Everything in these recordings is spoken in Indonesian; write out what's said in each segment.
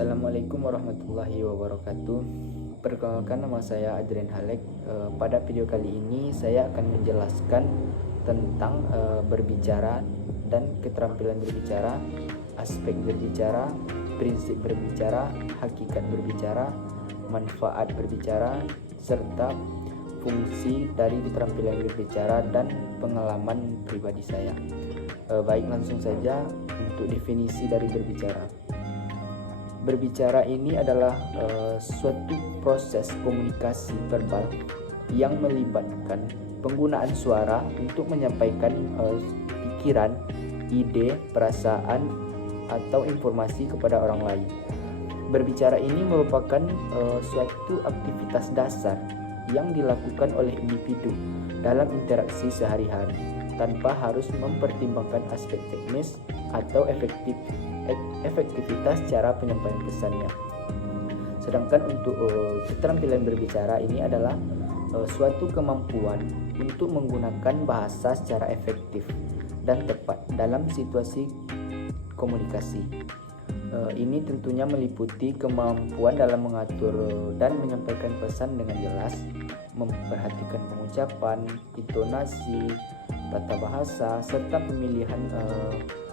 Assalamualaikum warahmatullahi wabarakatuh. Perkenalkan, nama saya Adrian Halek. Pada video kali ini saya akan menjelaskan tentang berbicara dan keterampilan berbicara, aspek berbicara, prinsip berbicara, hakikat berbicara, manfaat berbicara, serta fungsi dari keterampilan berbicara dan pengalaman pribadi saya. Baik, langsung saja untuk definisi dari berbicara. Berbicara ini adalah suatu proses komunikasi verbal yang melibatkan penggunaan suara untuk menyampaikan pikiran, ide, perasaan, atau informasi kepada orang lain. Berbicara ini merupakan suatu aktivitas dasar yang dilakukan oleh individu dalam interaksi sehari-hari tanpa harus mempertimbangkan aspek teknis atau efektivitas cara penyampaian pesannya. Sedangkan untuk keterampilan berbicara ini adalah suatu kemampuan untuk menggunakan bahasa secara efektif dan tepat dalam situasi komunikasi. Ini tentunya meliputi kemampuan dalam mengatur dan menyampaikan pesan dengan jelas, memperhatikan pengucapan, intonasi, tata bahasa, serta pemilihan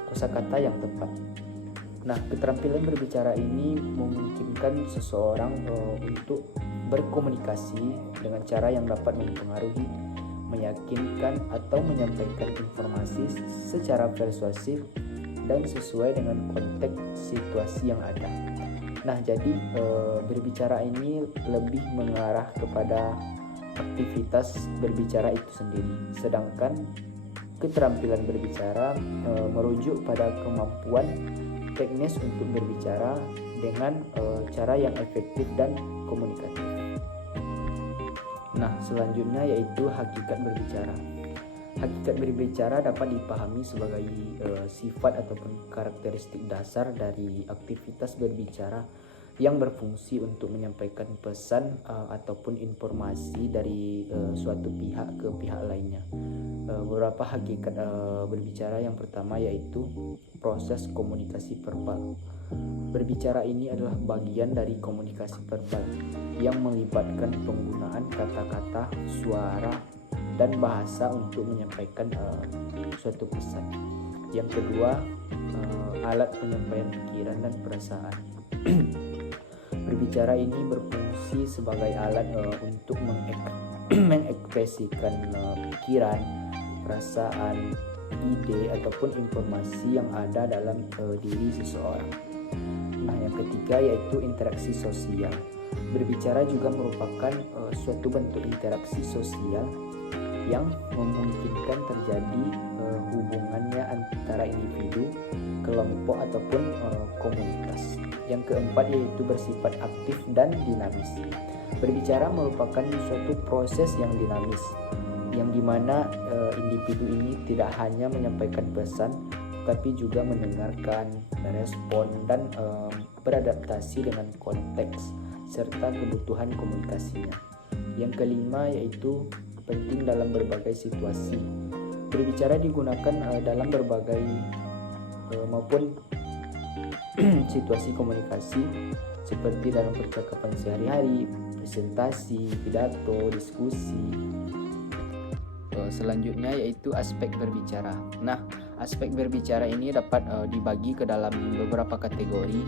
kosakata yang tepat. Nah, keterampilan berbicara ini memungkinkan seseorang untuk berkomunikasi dengan cara yang dapat mempengaruhi, meyakinkan, atau menyampaikan informasi secara persuasif dan sesuai dengan konteks situasi yang ada. Nah, jadi berbicara ini lebih mengarah kepada aktivitas berbicara itu sendiri, sedangkan keterampilan berbicara merujuk pada kemampuan teknis untuk berbicara dengan cara yang efektif dan komunikatif. Nah, selanjutnya yaitu hakikat berbicara. Hakikat berbicara dapat dipahami sebagai sifat ataupun karakteristik dasar dari aktivitas berbicara yang berfungsi untuk menyampaikan pesan ataupun informasi dari suatu pihak ke pihak lainnya. Beberapa hakikat berbicara yang pertama yaitu proses komunikasi verbal. Berbicara ini adalah bagian dari komunikasi verbal yang melibatkan penggunaan kata-kata, suara, dan bahasa untuk menyampaikan suatu pesan. Yang kedua, alat penyampaian pikiran dan perasaan. Berbicara ini berfungsi sebagai alat untuk mengekspresikan pikiran, perasaan, ide, ataupun informasi yang ada dalam diri seseorang. Nah, yang ketiga yaitu interaksi sosial. Berbicara juga merupakan suatu bentuk interaksi sosial yang memungkinkan terjadi hubungannya antara individu, kelompok, ataupun komunitas. Yang keempat yaitu bersifat aktif dan dinamis. Berbicara merupakan suatu proses yang dinamis, yang dimana individu ini tidak hanya menyampaikan pesan, tapi juga mendengarkan, merespon, dan beradaptasi dengan konteks serta kebutuhan komunikasinya. Yang kelima yaitu penting dalam berbagai situasi. Berbicara digunakan dalam berbagai maupun situasi komunikasi seperti dalam percakapan sehari-hari, presentasi, pidato, diskusi. Selanjutnya yaitu aspek berbicara. Nah, aspek berbicara ini dapat dibagi ke dalam beberapa kategori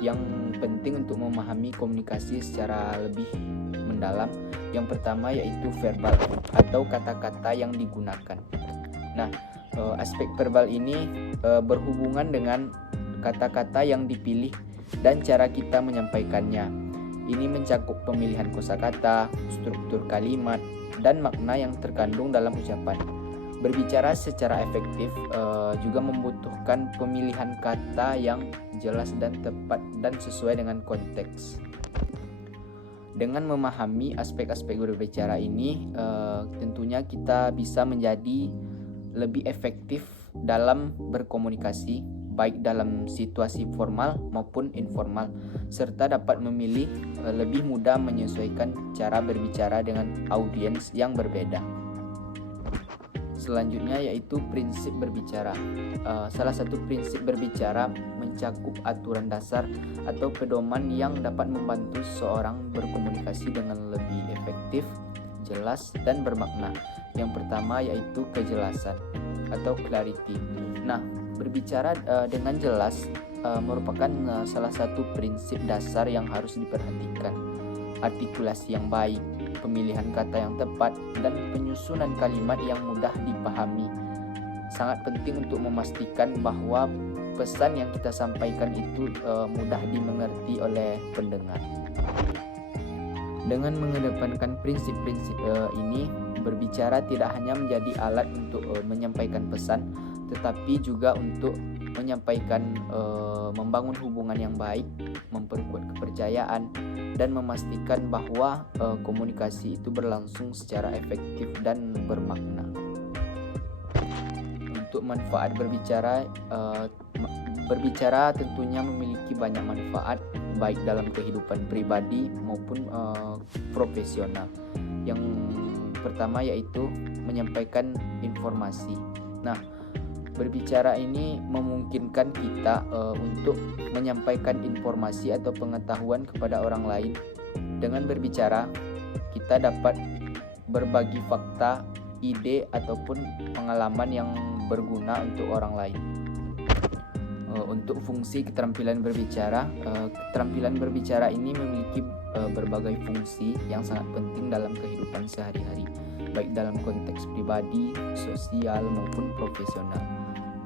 yang penting untuk memahami komunikasi secara lebih mendalam. Yang pertama yaitu verbal atau kata-kata yang digunakan. Nah, aspek verbal ini berhubungan dengan kata-kata yang dipilih dan cara kita menyampaikannya. Ini mencakup pemilihan kosakata, struktur kalimat, dan makna yang terkandung dalam ucapan. Berbicara secara efektif juga membutuhkan pemilihan kata yang jelas dan tepat dan sesuai dengan konteks. Dengan memahami aspek-aspek berbicara ini, tentunya kita bisa menjadi lebih efektif dalam berkomunikasi, baik dalam situasi formal maupun informal, serta dapat memilih lebih mudah menyesuaikan cara berbicara dengan audiens yang berbeda. selanjutnya yaitu prinsip berbicara. Salah satu prinsip berbicara mencakup aturan dasar atau pedoman yang dapat membantu seorang berkomunikasi dengan lebih efektif, jelas, dan bermakna. Yang pertama yaitu kejelasan atau clarity. Nah, berbicara dengan jelas merupakan salah satu prinsip dasar yang harus diperhatikan. Artikulasi yang baik, pemilihan kata yang tepat, dan penyusunan kalimat yang mudah dipahami sangat penting untuk memastikan bahwa pesan yang kita sampaikan itu mudah dimengerti oleh pendengar. Dengan mengedepankan prinsip-prinsip ini, berbicara tidak hanya menjadi alat untuk menyampaikan pesan, tetapi juga untuk menyampaikan, membangun hubungan yang baik, memperkuat kepercayaan, dan memastikan bahwa komunikasi itu berlangsung secara efektif dan bermakna. Untuk manfaat berbicara, berbicara tentunya memiliki banyak manfaat baik dalam kehidupan pribadi maupun profesional. Yang pertama yaitu menyampaikan informasi. Nah, berbicara ini memungkinkan kita untuk menyampaikan informasi atau pengetahuan kepada orang lain. Dengan berbicara, kita dapat berbagi fakta, ide, ataupun pengalaman yang berguna untuk orang lain. Untuk fungsi keterampilan berbicara, keterampilan berbicara ini memiliki berbagai fungsi yang sangat penting dalam kehidupan sehari-hari, baik dalam konteks pribadi, sosial, maupun profesional.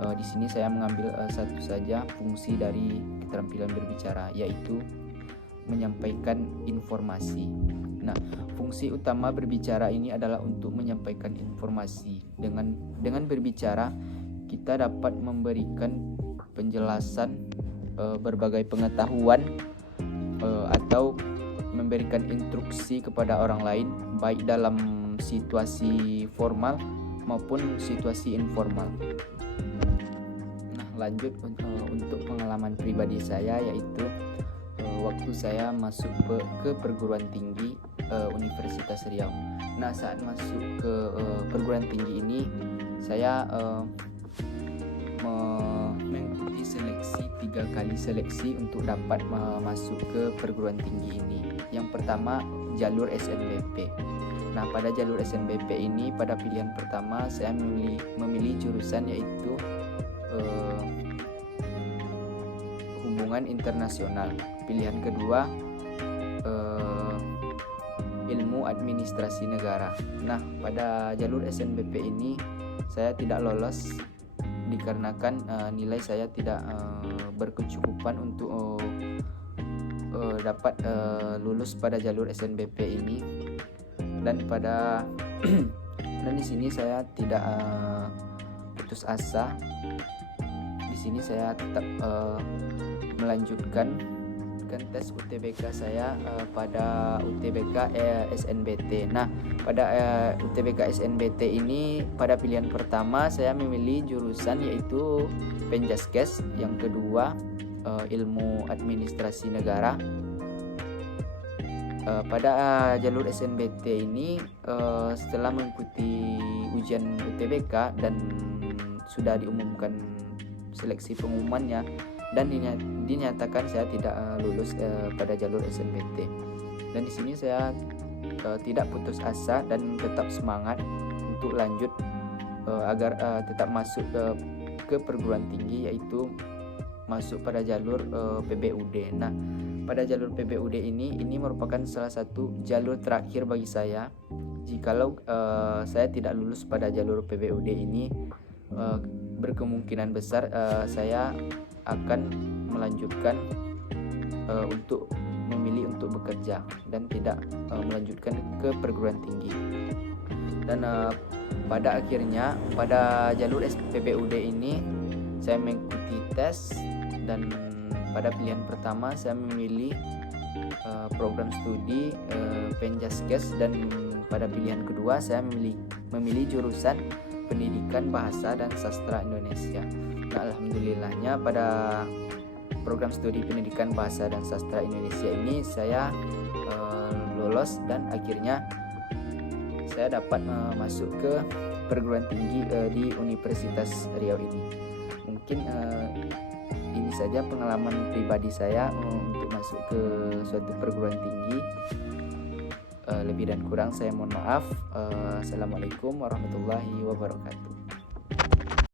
Di sini saya mengambil satu saja fungsi dari keterampilan berbicara, yaitu menyampaikan informasi. Nah, fungsi utama berbicara ini adalah untuk menyampaikan informasi. Dengan berbicara, kita dapat memberikan penjelasan berbagai pengetahuan atau memberikan instruksi kepada orang lain, baik dalam situasi formal maupun situasi informal. Lanjut untuk pengalaman pribadi saya, yaitu waktu saya masuk ke perguruan tinggi Universitas Riau. Nah, saat masuk ke perguruan tinggi ini, saya mengikuti seleksi 3 kali seleksi untuk dapat masuk ke perguruan tinggi ini. Yang pertama, jalur SNBP. Nah, pada jalur SNBP ini, pada pilihan pertama saya memilih jurusan yaitu hubungan internasional. Pilihan kedua, ilmu administrasi negara. Nah, pada jalur SNBP ini saya tidak lolos dikarenakan nilai saya tidak berkecukupan untuk dapat lulus pada jalur SNBP ini. Dan di sini saya tidak putus asa. Di sini saya tetap melanjutkan tes UTBK saya pada UTBK SNBT. Nah, pada UTBK SNBT ini pada pilihan pertama saya memilih jurusan yaitu Penjaskes, yang kedua ilmu administrasi negara. Pada jalur SNBT ini setelah mengikuti ujian UTBK dan sudah diumumkan seleksi pengumumannya dan dinyatakan saya tidak lulus pada jalur SNBT. Dan di sini saya tidak putus asa dan tetap semangat untuk lanjut agar tetap masuk ke perguruan tinggi, yaitu masuk pada jalur PBUD. Nah, pada jalur PBUD ini merupakan salah satu jalur terakhir bagi saya. Jikalau saya tidak lulus pada jalur PBUD ini, berkemungkinan besar saya akan melanjutkan untuk memilih untuk bekerja dan tidak melanjutkan ke perguruan tinggi. Dan pada akhirnya pada jalur PBUD ini saya mengikuti tes, dan pada pilihan pertama saya memilih program studi Penjaskes, dan pada pilihan kedua saya memilih jurusan Pendidikan Bahasa dan Sastra Indonesia. Nah, alhamdulillahnya pada program studi Pendidikan Bahasa dan Sastra Indonesia ini saya lolos dan akhirnya saya dapat masuk ke perguruan tinggi di Universitas Riau ini. Mungkin ini saja pengalaman pribadi saya untuk masuk ke suatu perguruan tinggi. Lebih dan kurang saya mohon maaf. Assalamualaikum warahmatullahi wabarakatuh.